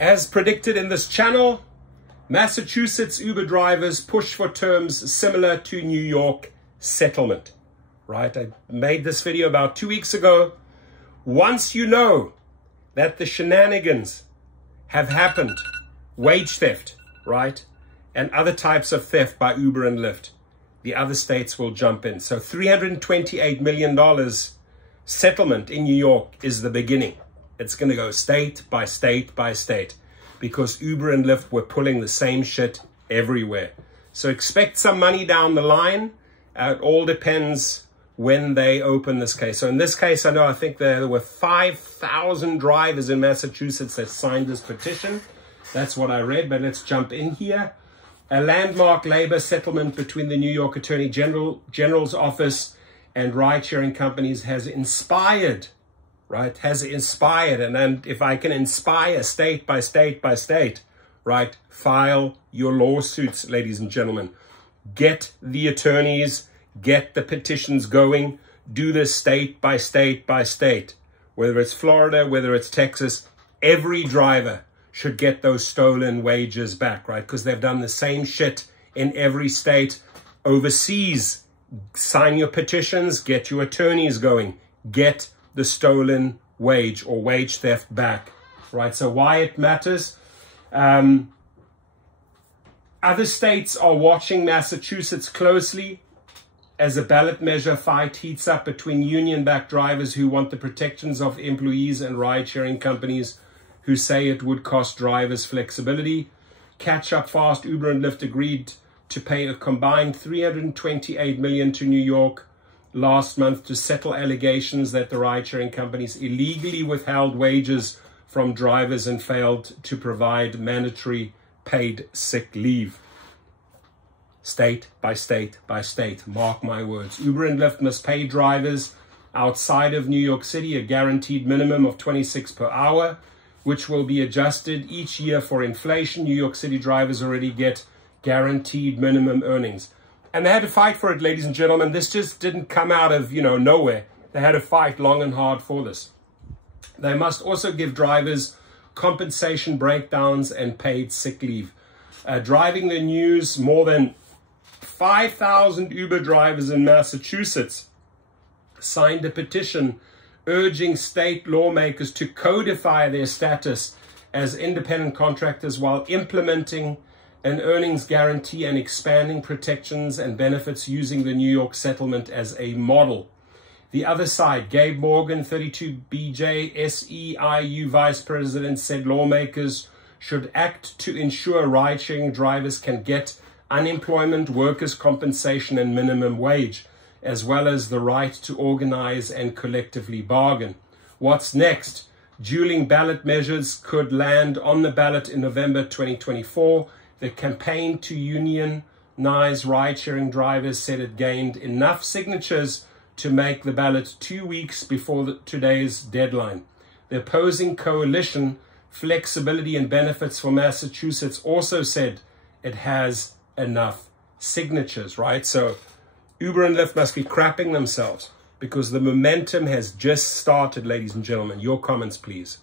As predicted in this channel, Massachusetts Uber drivers push for terms similar to New York settlement, right? I made this video about 2 weeks ago. Once you know that the shenanigans have happened, wage theft, right, and other types of theft by Uber and Lyft, the other states will jump in. So $328 million settlement in New York is the beginning. It's going to go state by state by state because Uber and Lyft were pulling the same shit everywhere. So expect some money down the line. It all depends when they open this case. So in this case, I think there were 5,000 drivers in Massachusetts that signed this petition. That's what I read, but let's jump in here. A landmark labor settlement between the New York Attorney General's office and ride-sharing companies has inspired, right? Has inspired. And then if I can inspire state by state by state, right? File your lawsuits, ladies and gentlemen. Get the attorneys, get the petitions going. Do this state by state by state. Whether it's Florida, whether it's Texas, every driver should get those stolen wages back, right? Because they've done the same shit in every state. Overseas, sign your petitions, get your attorneys going, get the stolen wage or wage theft back, right? So why it matters. Other states are watching Massachusetts closely as a ballot measure fight heats up between union-backed drivers who want the protections of employees and ride-sharing companies who say it would cost drivers flexibility. Catch up fast. Uber and Lyft agreed to pay a combined $328 million to New York last month to settle allegations that the ride-sharing companies illegally withheld wages from drivers and failed to provide mandatory paid sick leave. State by state by state. Mark my words. Uber and Lyft must pay drivers outside of New York City a guaranteed minimum of $26 per hour, which will be adjusted each year for inflation. New York City drivers already get guaranteed minimum earnings. And they had to fight for it, ladies and gentlemen. This just didn't come out of, nowhere. They had to fight long and hard for this. They must also give drivers compensation breakdowns and paid sick leave. Driving the news, more than 5,000 Uber drivers in Massachusetts signed a petition urging state lawmakers to codify their status as independent contractors while implementing an earnings guarantee and expanding protections and benefits using the New York settlement as a model. The other side, Gabe Morgan, 32BJ SEIU Vice President, said lawmakers should act to ensure ride-sharing drivers can get unemployment, workers' compensation, and minimum wage, as well as the right to organize and collectively bargain. What's next? Dueling ballot measures could land on the ballot in November 2024. The campaign to unionize ride-sharing drivers said it gained enough signatures to make the ballot 2 weeks before today's deadline. The opposing coalition, Flexibility and Benefits for Massachusetts, also said it has enough signatures, right? So Uber and Lyft must be crapping themselves because the momentum has just started, ladies and gentlemen. Your comments, please.